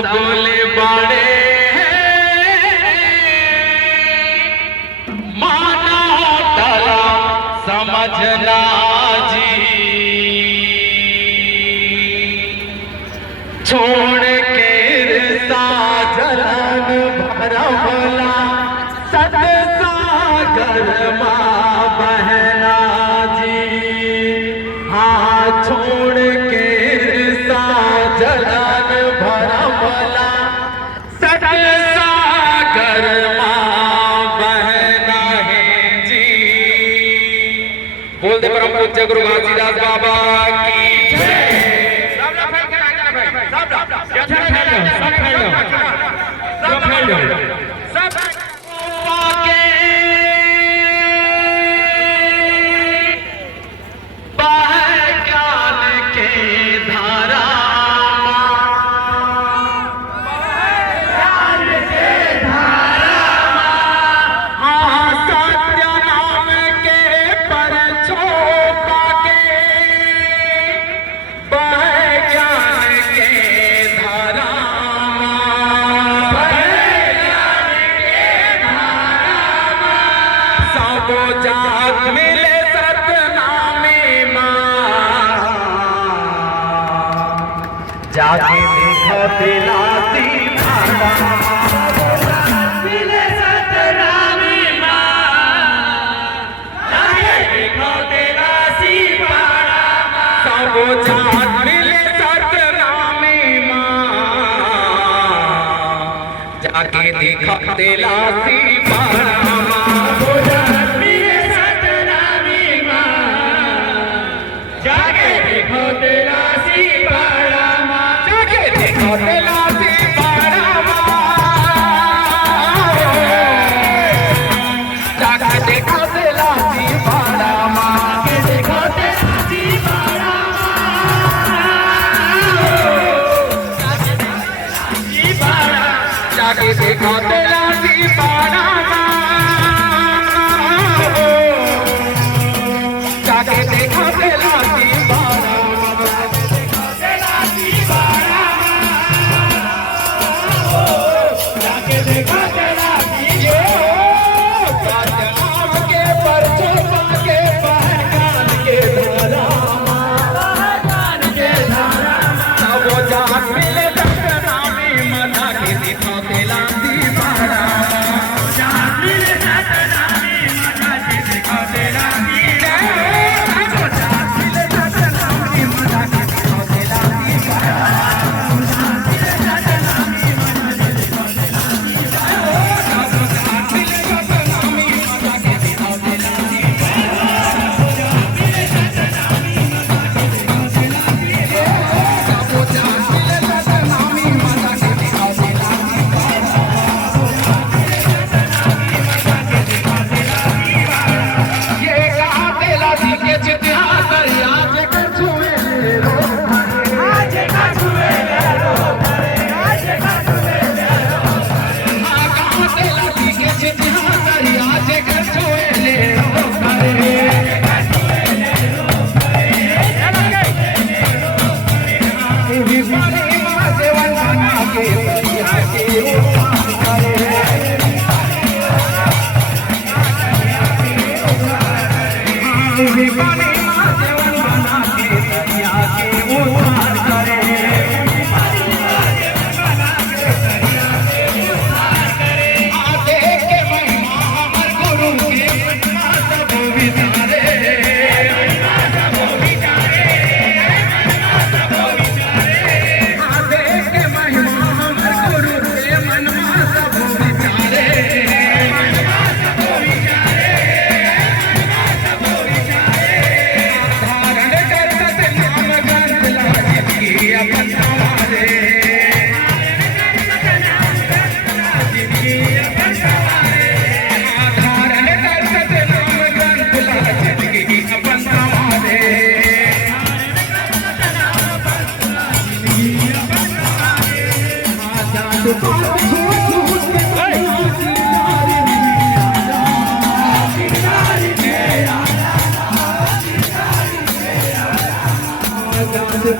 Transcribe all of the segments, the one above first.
सबले बड़े माना टला समझना जी, छोड़ के रिश्ता जलन भरमला सतसागर माँ बहना जी। हाँ छोड़ के रिश्ता जलन भरमला सतसागर माँ बहना है जी। बोल दे परम पूज्य गुरु घासीदास बाबा की जय। मिले सतनामी माँ, जाके देखो दिलासी भाड़ा। मिले सतनामी माँ, जाके देखो दिलासी भाड़ा। सब जात मिले सतनामी माँ, जाके देखो दिलासी भाड़ा। देखो तेलासी पाड़ा जाके देखो तेलासी पाड़ा, जाके देखो तेलासी सतनाम के परचों के पहचान के धारा, सब जात मिले सतनामी मना के देखो तेलासी पाड़ा।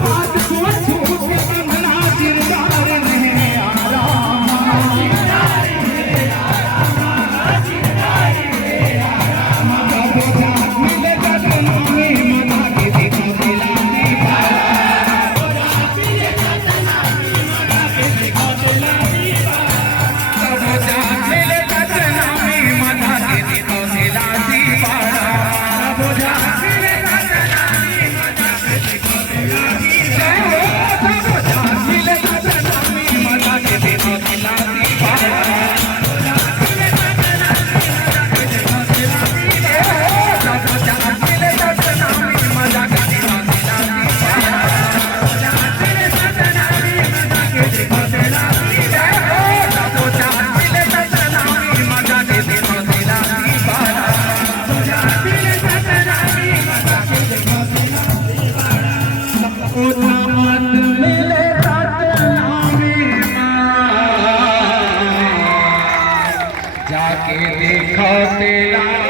बात को छूट के बंधना जिंदार नहीं मत मिले सतनामी माँ, जाके देखो तेरा